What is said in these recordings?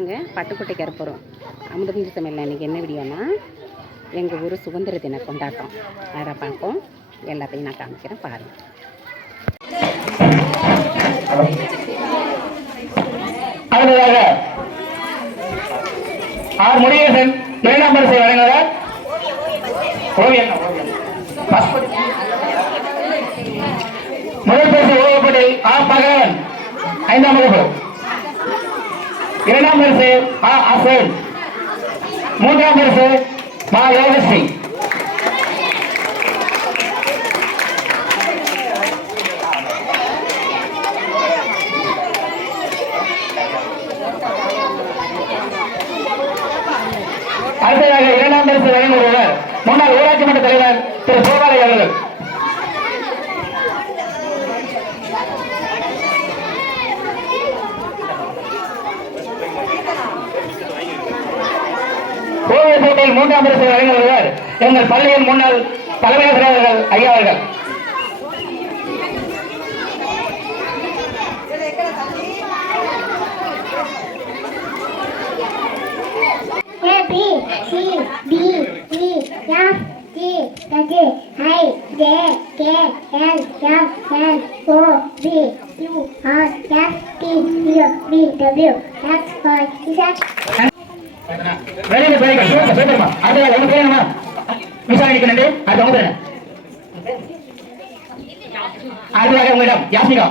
பாருங்கள் பட்டுக்கோட்டை கருப்புறம் அமுதமிஞ்சு சமையல் இன்றைக்கி என்ன வீடியோனா எங்கள் ஊர் சுதந்திர தின கொண்டாட்டம். அதை பார்ப்போம். எல்லாத்தையும் நான் காமிக்கிறேன் பாருங்கள் அடுத்ததாக ஆர் முருகேசன் இரண்டாம் பரிசை வழங்குகிறார். ஓவியம் முதல் பரிசு ஓவியப்பட்டி ஆ பகவன் ஐந்தாம் வகுப்பு. இரண்டாம் பரிசு ஆ அசேன் மூன்றாம் பரிசு மா யோகஸ்ரீ. அடுத்ததாக இரண்டாம் பரிசு வழங்குகிறவர் முன்னாள் ஊராட்சி மன்ற தலைவர் திரு கோபாலை அவர்கள் கோவில் போட்டியில் மூன்றாம் பரிசு வழங்குகிறவர் எங்கள் பள்ளியின் முன்னாள் தலைமை ஆசிரியர்கள் ஐயா அவர்கள் E வெளியில போயிருக்க சூப்பர் சூப்பர்மா உங்க பேர் என்னமா விசாரணைக்கு நன்றி அடுத்து என்ன? அடுத்ததாக உங்களிடம். யாஸ்மிகா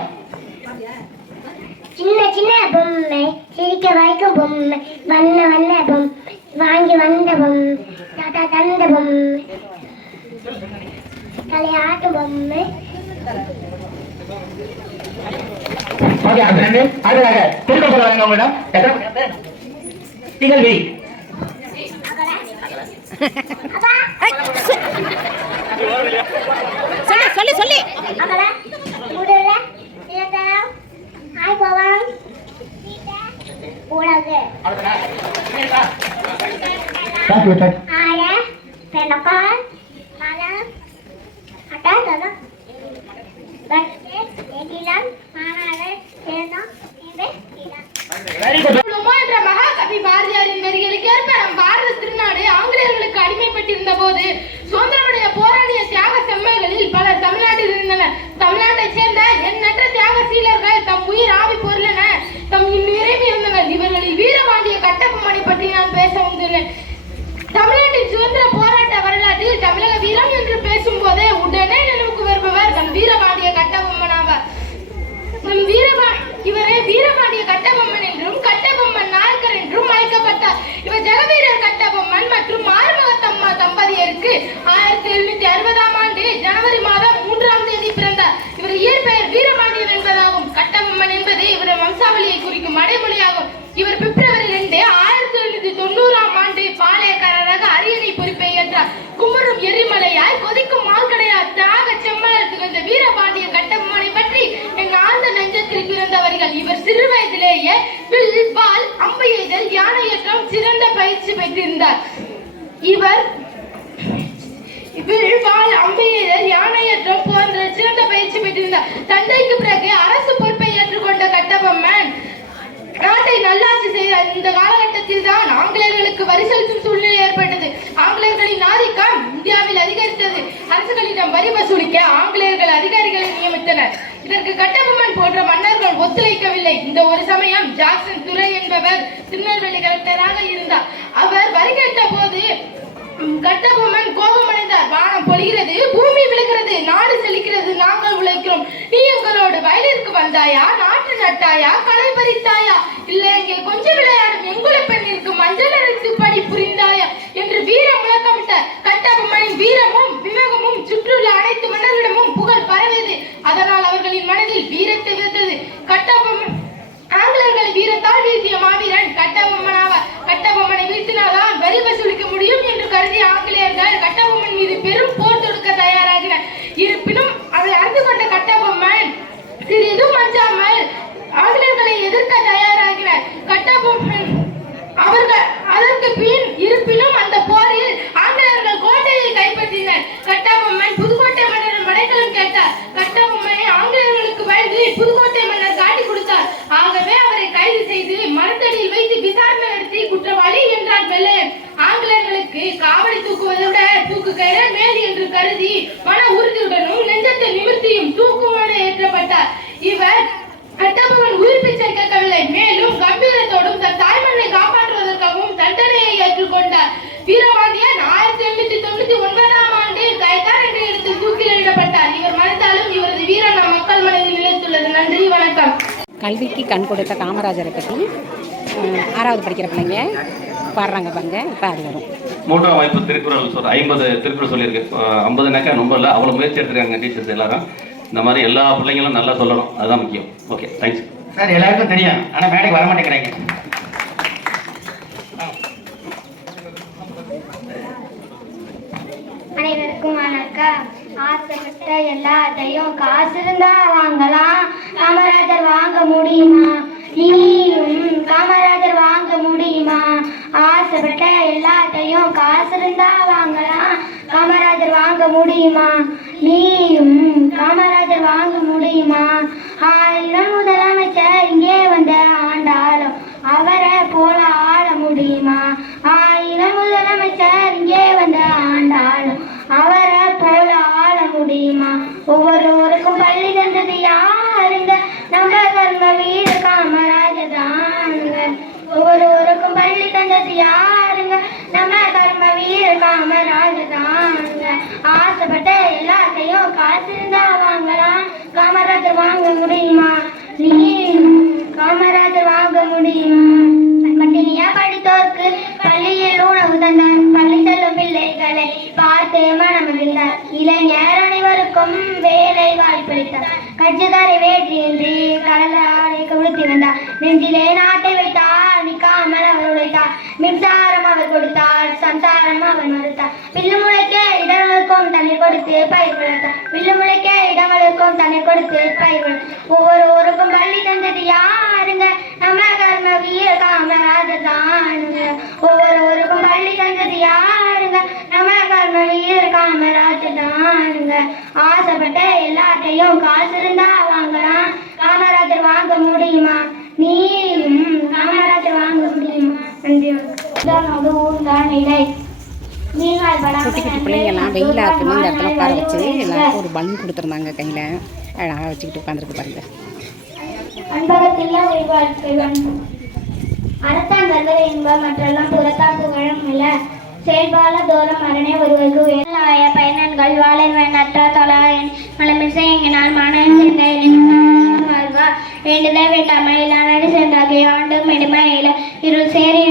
சின்ன சின்ன பொம்மை சிரிக்க வைக்கும் பொம்மை வண்ண வண்ண பொம்மை வாங்கி வந்த பொம்மை தாத்தா தந்த பொம்மை தலையாட்டும் பொம்மை. ஓகே அடுத்த நன்றி அடுத்ததாக திரும்ப உங்களிடம். சொல்லு சொல்லு சொல்லு. அகல முடுல சேதரம் ஹாய் பாடிய கட்டபொம்மன் என்றும் கட்டபொம்மன் நாயக்கர் என்றும் அழைக்கப்பட்டார். இவர் ஜெகவீரர் கட்டபொம்மன் மற்றும் மார்மகத்தம்மா தம்பதியருக்கு ஆயிரத்தி எழுநூத்தி அறுபதாம் ஆண்டு ஜனவரி மாதம் மூன்றாம் தேதி பிறந்தார். இவர் இயற்பெயர் வீரபாண்டியன் என்பதாகும். கட்டபொம்மன் என்பது இவரது வம்சாவளியை குறிக்கும் அடைமொழியாகும். எய்தல் இயக்கம் சிறந்த பயிற்சி பெற்றிருந்தார். இவர் இவர் வாள் அம்பு எய்தல் போன்ற சிறந்த பயிற்சி பெற்றிருந்தார். தந்தைக்கு பிறகு அரசு பொறுப்பை ஏற்றுக்கொண்ட கட்டபொம்மன் நாட்டை நல்லாட்சி செய்த இந்த காலகட்டத்தில் தான் ஆங்கிலேயர்களுக்கு வரி செலுத்தும் சூழ்நிலை ஏற்பட்டது. ஆங்கிலேயர்களின் ஆதிக்கம் இந்தியாவில் அதிகரித்தது. அரசுகளிடம் வரி வசூலிக்க ஆங்கிலேயர்கள் அதிகாரிகளை நியமித்தனர். இதற்கு கட்டபொம்மன் போன்ற மன்னர்கள் ஒத்துழைக்கவில்லை. இந்த ஒரு சமயம் ஜாக்சன் துரை என்பவர் திருநெல்வேலி கலெக்டராக இருந்தார். அவர் வரி கேட்ட போது கட்டபொம்மன் கோபமடைந்தார். வானம் பொழிகிறது பூமி விழுகிறது நாடு செழிக்கிறது நாங்கள் உழைக்கிறோம். நீ எங்களோடு வயலிற்கு வந்தாயா? நாற்று நட்டாயா? களை பறித்தாயா? இல்லை இங்கே கொஞ்சம் விளையாடும் எங்குல பெண்ணிற்கு மஞ்சள் அரைத்து படி புரிந்தாயா? என்று வீர முழக்கமிட்டார் கட்டபொம்மனின் வீரமும் விவேகமும் சுற்றுள்ள அனைத்து மன்னர்களிடமும் புகழ் பரவியது. அதனால் அவர் கட்டபொம்மன். ஆங்கிலேயர்களை வீரத்தால் வீழ்த்திய மாவீரன் கட்டபொம்மனாக கட்டபொம்மனை வீழ்த்தினால்தான் வரி வசூலிக்க முடியும் என்று கருதிய ஆங்கிலேயர்கள் கட்டபொம்மன் மீது பெரும் போர் என்று மன உறுதியுடனும் நெஞ்சத்தை நிமிர்த்தியும் தூக்குமான ஏற்றப்பட்டார். இவர் கட்டபொம்மன் உயிர் பிச்சை கேட்கவில்லை மேலும் கம்பீரத்தோடும் தன் தாய்மண்ணை காப்பாற்றுவதற்காகவும் தண்டனையை ஏற்றுக்கொண்டார். வீரபாண்டியன் ஆயிரத்தி எண்ணூத்தி தொண்ணூத்தி ஒன்பதாம் ஆண்டு கைதார் என்ற இடத்தில் தூக்கிலிடப்பட்டார் இவர் மறைந்தாலும் இவரது வீரம் நம் மக்கள் மனதில் நிலைத்துள்ளது. நன்றி வணக்கம். கல்விக்கு கண் கொடுத்த காமராஜரை பற்றி ஆறாவது படிக்கிற பிள்ளைங்க பாடுறாங்க பாருங்க இப்போ அது வரும். மூன்றாம் வாய்ப்பு திருக்குறள் சொல் ஐம்பது திருக்குறள் சொல்லியிருக்கு. ஐம்பதுனாக்கா ரொம்ப இல்லை. அவ்வளோ முயற்சி எடுத்துருக்காங்க டீச்சர்ஸ் எல்லாரும். இந்த மாதிரி எல்லா பிள்ளைங்களும் நல்லா சொல்லணும். அதுதான் முக்கியம். ஓகே தேங்க்ஸ் சார் எல்லாருக்கும் தெரியும். ஆனா மேடைக்கு வர மாட்டேங்கிறாங்க. அனைவருக்கும் வணக்கம். ஆசைப்பட்ட எல்லாத்தையும் காசு இருந்தா வாங்கலாம். காமராஜர் வாங்க முடியுமா? நீயும் காமராஜர் வாங்க முடியுமா? ஆசைப்பட்ட எல்லாத்தையும் காசு இருந்தா வாங்கலாம். காமராஜர் வாங்க முடியுமா? நீயும் காமராஜர் வாங்க முடியுமா? ஆயிரம் முதலமைச்சர் இங்கே வந்த ஆண்டாலும் அவரை வீர ஆசைப்பட்ட எல்லாத்தையும் காசு இருந்தா வாங்கலாம் காமராஜர் வாங்க முடியுமா? நீ காமராஜர் வாங்க முடியுமா? பட்டினியா படித்தோர்க்கு பள்ளியில் உணவு தந்தார் பள்ளி செல்லும் பிள்ளைகளை பார்த்தே மனம் இருந்தார் இளைஞர் அனைவருக்கும் வேலை வாய்ப்பளித்தார் கட்சிதாரை வேற்றியின்றி கடல ஆடை கொடுத்து வந்தார். நெஞ்சிலே நாட்டை வைத்தார். நிற்காமல் அவர் உழைத்தார். மின்சாரம் அவர் கொடுத்தார். சம்சாரம் அவர் மறுத்தார் முளைக்க இடங்களுக்கும் தண்ணீர் கொடுத்து பயிர் வளர்த்தார் வில்லு முளைக்க இடங்களுக்கும் தண்ணீர் கொடுத்து பயிர் வளர்த்தார் ஒவ்வொரு ஊருக்கும் பள்ளி தந்தது யாருங்க? நம்ம கர்ம வீர காமராஜர் தானுங்க. ஒவ்வொரு ஊருக்கும் பள்ளி தந்தது யாருங்க? நம்ம கர்ம வீர காமராஜர் தானுங்க. ஆசைப்பட்ட எல்லாத்தையும் காசு இருந்தா வாங்கலாம். காமராஜர் வாங்க முடியுமா? நீயும் காமராஜர் வாங்க முடியுமா? நன்றி வணக்கம். ஊர்தான் இடை மீன்கால் குட்டி குட்டி பிள்ளைங்கெல்லாம் வெயிலாக இருக்குன்னு இந்த இடத்துல உட்கார வச்சு எல்லாருக்கும் ஒரு பலூன் கொடுத்துருந்தாங்க கையில். அழகாக வச்சுக்கிட்டு உட்காந்துருக்கு பாருங்க. அறத்தான் வருவது என்பர் மற்றெல்லாம் புறத்தான் புகழும் இல்ல செயல்பால தோறும் அரணே ஒருவருக்கு வேலாய பயனன்கள் வாழவன் அற்றா தொழாயன் மலமிசை எங்கினால் மனம் வாழ்வா வேண்டுதே வேண்டாமை இல்லானடி சென்றாகி ஆண்டும் இடுமையில இருள் சேரி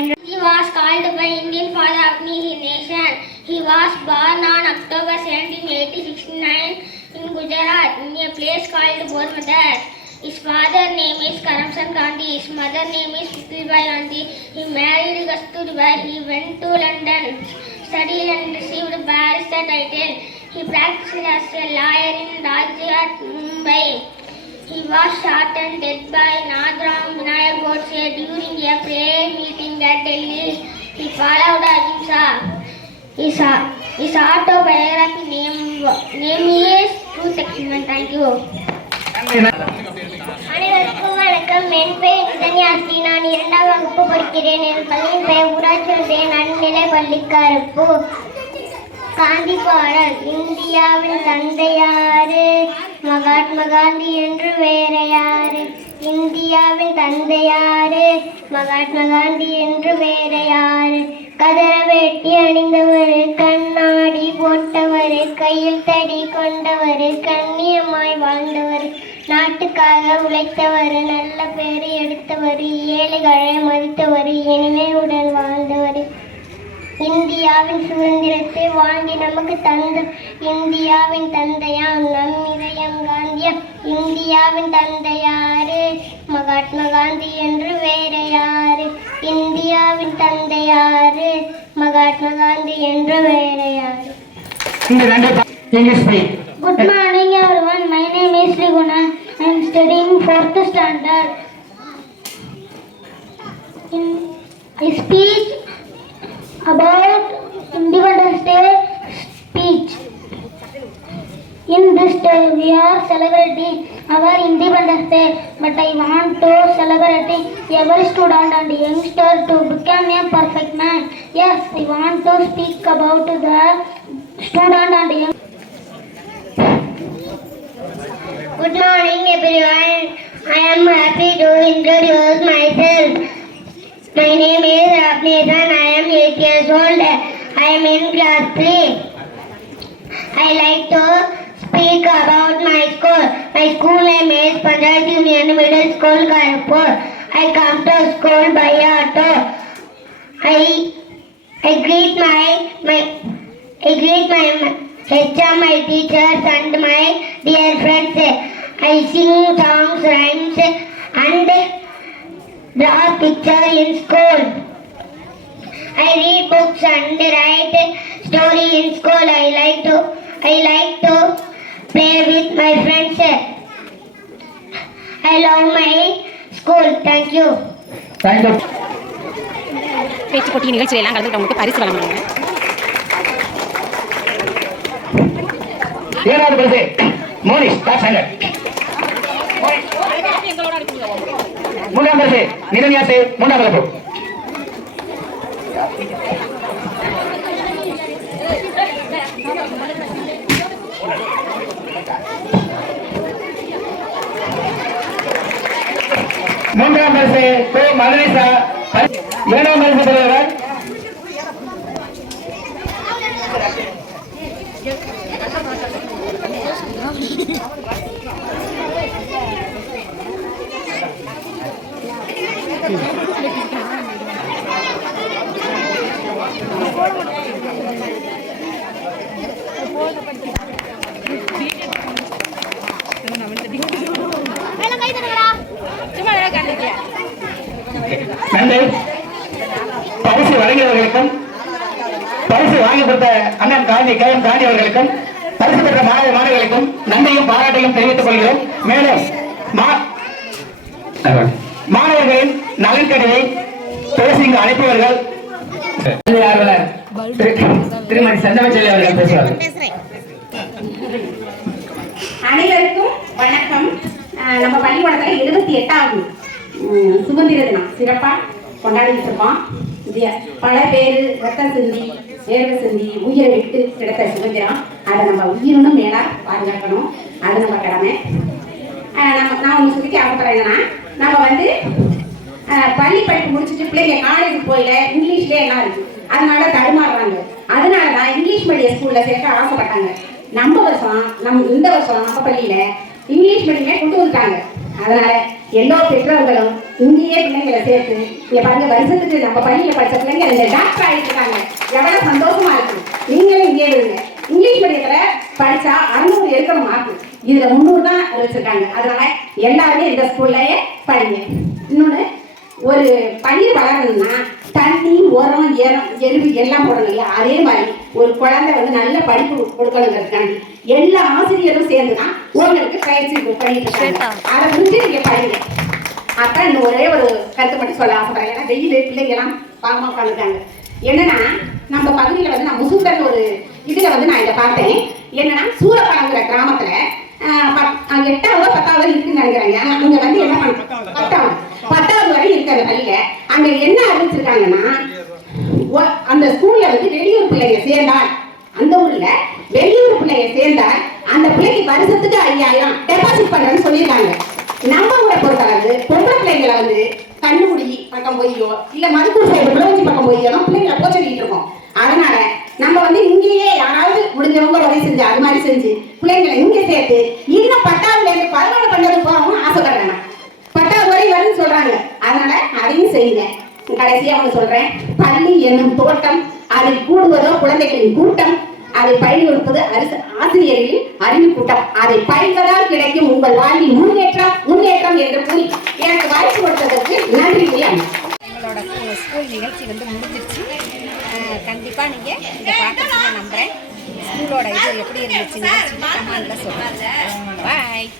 1900. He was called by Indian Father of Nation. He was born on October 17, 1869 in Gujarat in a place called Bormadar. His father's name is Karamsan Gandhi. His mother name is Putilbai Gandhi. He married Kasturbai. He went to London, studied and received barrister title. He practiced as a lawyer in Rajya, Mumbai. He was shot and dead by Nadram Vinayak during a prayer. He followed Ahimsa. His, his autobiography name, name is True Section. Thank you. அனைவருக்கும் வணக்கம் என் பெயர் இதன்யாஸ்தி நான் இரண்டாம் வகுப்பு படிக்கிறேன் என் பள்ளியின் பெயர் ஊராட்சி ஒன்றிய நடுநிலை பள்ளி கருப்பு காந்தி பாடல் இந்தியாவின் தந்தையாரு மகாத்மா காந்தி என்று வேற யாரு இந்தியாவின் தந்தையாரு மகாத்மா காந்தி என்று வேற யாரு கதற வேட்டி அணிந்தவர் கண்ணாடி போட்டவர் கையில் தடி கொண்டவர் கண்ணியமாய் வாழ்ந்தவர். நாட்டுக்காக உழைத்தவர் நல்ல பேர் எடுத்தவர் ஏழைகளை மதித்தவர் இனிமையுடன் வாழ்ந்தவர். இந்தியாவின் சுதந்திரத்தை வாங்கி நமக்கு தந்த இந்தியாவின் தந்தையாம் நம் இதயம் காந்தியம் இந்தியாவின் தந்தையாரு இந்தியாவின் தந்தையாரு மகாத்மா காந்தி என்று வேற யாரு ரெண்டு English by Good morning everyone. My name is Riguna. I am studying fourth standard. In a speech about Independence Day speech. In this our Independence Day, but I want to celebrate every student and youngster to become a perfect man. Yes, I want to speak about the student and young. Good morning everyone. I am happy to introduce myself. My name is Rapnesan. I am 8 years old. I am in class 3. I like to speak about my. My school name is Panchayat Union Middle School, Kharagpur. I come to school by auto. I I greet my my I greet my HR, my teachers, and my dear friends. I sing songs, rhymes, and draw picture in school. I read books and write story in school. I like to I like to play with my friends. I love my school. Thank you. Thank you பேச்சு போட்டி நிகழ்ச்சியில எல்லாம் கலந்துக்கிட்டவங்களுக்கு பரிசு வழங்குவாங்க ஏழாவது பரிசு Monish top standard மூன்றாம் பரிசு நிரன்யாசு மூன்றாம் வகுப்பு மூன்றாம் பரிசு கோ மதுரைசா இரண்டாம் பரிசு பெறுபவர் நன்றி பரிசு வழங்கியவர்களுக்கும் பரிசு வாங்கி கொடுத்த அண்ணன் காந்தி கே எம் காந்தி அவர்களுக்கும் பரிசு பெற்ற மாணவ மாணவர்களுக்கும் நன்றியும் பாராட்டையும் தெரிவித்துக் கொள்கிறோம் மேலும் மாணவர்களின் நலன் கருதி பேசி இங்கு அழைப்பவர்கள் திருமதி சந்தனச்செல்வி அவர்கள் பேசுவார்கள். அனைவருக்கும் வணக்கம். நம்ம பள்ளிக்கூடத்தில் எழுபத்தி எட்டாவது சுதந்திர தினம் சிறப்பாக கொண்டாடிட்டு இருக்கோம். பல பேர் ரத்தம் சிந்தி வேர்வை சிந்தி உயிரை விட்டு கிடைத்த சுதந்திரம் அதை நம்ம உயிரினும் மேலாக பாதுகாக்கணும். அது நம்ம கடமை. நம்ம நான் ஒன்று சொல்லிக்க ஆசைப்படுறேங்கன்னா நம்ம வந்து பள்ளி படிப்பு முடிச்சுட்டு பிள்ளைங்க காலேஜ் போயில இங்கிலீஷ்லேயே எல்லாம் இருக்கு. அதனால தடுமாறுறாங்க. அதனால தான் இங்கிலீஷ் மீடியம் ஸ்கூல்ல சேர்க்க ஆசைப்பட்டாங்க. நம்ம வருஷம் நம்ம இந்த வருஷம் நம்ம பள்ளியில இங்கிலீஷ் மீடியமே கொண்டு வந்துட்டாங்க. அதனால எல்லா பெற்றோர்களும் இங்கேயே பிள்ளைங்களை சேர்த்து இங்க பாருங்க வருஷத்துக்கு நம்ம பள்ளியில படிச்ச பிள்ளைங்க ரெண்டு டாக்டர் ஆயிட்டு இருக்காங்க எவ்வளவு சந்தோஷமா இருக்கு. நீங்களும் இங்கே விடுங்க இங்கிலீஷ் மீடியத்துல படிச்சா அறுநூறு எடுக்கணும் மார்க் இதுல முந்நூறு தான் வச்சிருக்காங்க. அதனால எல்லாருமே இந்த ஸ்கூல்லயே படிங்க. இன்னொன்னு ஒரு பயிர் வளரணும்னா தண்ணி உரம் ஏரம் எருவு எல்லாம் போடணும் இல்லையா? அதே மாதிரி ஒரு குழந்தை வந்து நல்ல படிப்பு கொடுக்கணுங்கிறதுக்காண்டி எல்லா ஆசிரியரும் சேர்ந்து தான் உங்களுக்கு பயிற்சி பண்ணிட்டு இருக்காங்க அதை புரிஞ்சு நீங்க படிங்க. அப்புறம் இன்னும் ஒரே ஒரு கருத்து மட்டும் சொல்ல ஆசைப்படுறேன். ஏன்னா வெயில் பிள்ளைங்க எல்லாம் பாவமா உட்காந்துருக்காங்க என்னன்னா நம்ம பகுதியில் வந்து நான் முசுந்தர் ஒரு இதுல வந்து நான் இதை பார்த்தேன். என்னன்னா சூரப்பாலங்கிற கிராமத்துல எட்டாவது பத்தாவது இருக்குன்னு நினைக்கிறேங்க. அங்க வந்து என்ன பண்ண பத்தாவது. பத்தாவது. வரை இருக்கு அந்த பள்ளியில அங்க என்ன அறிவிச்சிருக்காங்கன்னா அந்த ஸ்கூல்ல வந்து வெளியூர் பிள்ளைங்க சேர்ந்தால் அந்த ஊர்ல வெளியூர் பிள்ளைங்க சேர்ந்தால் அந்த பிள்ளைக்கு வருஷத்துக்கு ஐயாயிரம் டெபாசிட் பண்றேன்னு சொல்லியிருக்காங்க. நம்ம ஊரை பொறுத்தளவு பொம்பளை பிள்ளைங்களை வந்து கண்ணுக்குடி பக்கம் போய்யோ இல்ல மதுக்கூர் சைடு புலவஞ்சி பக்கம் போய்யோ தான் பிள்ளைங்களை போச்சடிக்கிட்டு இருக்கோம். அதனால நம்ம வந்து இங்கேயே யாராவது முடிஞ்சவங்க உதவி செஞ்சு அது மாதிரி செஞ்சு பிள்ளைங்களை இங்கே சேர்த்து இன்னும் பட்டாவுல இருந்து பரவாயில்ல பண்ணது போகணும்னு ஆசைப்படுறேன் பத்தாவது வரை வரும்னு சொல்றாங்க. அதனால அதையும் செய்யுங்க. கடைசியா ஒன்று சொல்றேன். பள்ளி என்னும் தோட்டம் அதில் கூடுவதோ குழந்தைகளின் கூட்டம். அதை பயிர் கொடுப்பது அரசு ஆசிரியர்களின் அறிவு கூட்டம். அதை பயிர்வதால் கிடைக்கும் உங்கள் வாழ்வில் முன்னேற்றம் முன்னேற்றம் என்று கூறி எனக்கு வாய்ப்பு கொடுத்ததற்கு நன்றி எங்களோட ஸ்கூல் நிகழ்ச்சி வந்து முடிஞ்சிருச்சு. கண்டிப்பாக நீங்கள் இந்த பார்த்துருக்கீங்க நம்புகிறேன் ஸ்கூலோட இது எப்படி இருந்துச்சுன்னு கமெண்ட்ல சொல்லுங்கள் பாய்.